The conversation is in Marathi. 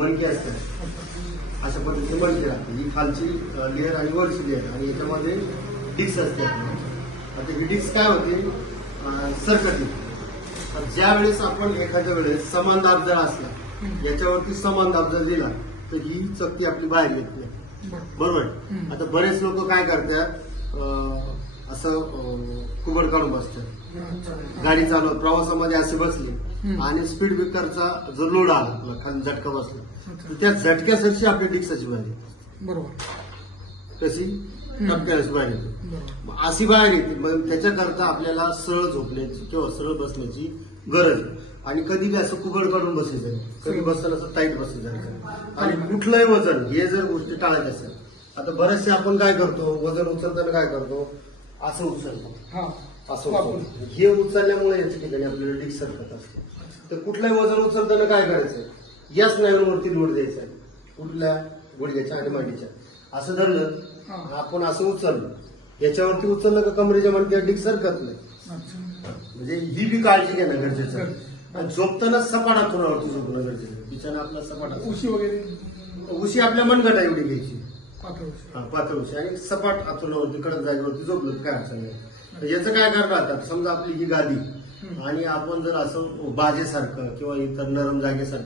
मणकी असते. अशा पद्धतीने मणकी राहते ही खालची लेअर आणि वरची लेअर आणि याच्यामध्ये डिक्स असते. आता ही डिक्स काय होते? सरकती. ज्या वेळेस आपण एखाद्या वेळेस समान दाब जर असला याच्यावरती समान दाब जर दिला तर ही चकती आपली बाहेर येत. नाही बरोबर. आता बरेच लोक काय करतात? असं कुबड काढून बसतात. गाडी चालवत प्रवासामध्ये असे बसले. आणि स्पीड ब्रेकरचा जो लोड आला खाली झटका बसला. तर त्या झटक्यासाठी आपली डिक्साची बाहेर बरोबर. कशी? टप्प्याची बाहेर येते अशी बाहेर येते मग त्याच्याकरता आपल्याला सरळ झोपण्याची किंवा सरळ बसण्याची गरज. आणि कधी बी असं कुबड काढून बसायचं. कधी बसताना असं टाईट बसायचं. आणि कुठलंही वजन हे जर गोष्टी टाळायच्या असेल आता बरेचसे आपण काय करतो? वजन उचलताना काय करतो? असं उचलतो हा. असं. उचलतो. हे उचलल्यामुळे याच्या ठिकाणी आपल्याला डिक सरकत असते. तर कुठलंही वजन उचलताना काय करायचं? या स्नायूंवरती लोड द्यायचा. कुठल्या गुडघ्याच्या आणि मांडीच्या. असं धरलं. आपण असं उचललं. याच्यावरती उचललं का कमरेच्या मांडीच्या डिक सरकत नाही? म्हणजे ही बी काळजी घेणं गरजेचं. आणि झोपताना सपाट अंतरावरती झोपणं गरजेचं? बिछाना आपला सपाट. उशी वगैरे. उशी आपल्या मनगटा एवढी घ्यायची. हा, पातळ उशी आणि सपाट अंतरावरती कडक जागेवरती झोपलो काय अडचण नाही. तर याचं काय करणार आता समजा आपली ही गादी आणि आपण जर असं बाजेसारखं किंवा इतर नरम जागेसारखं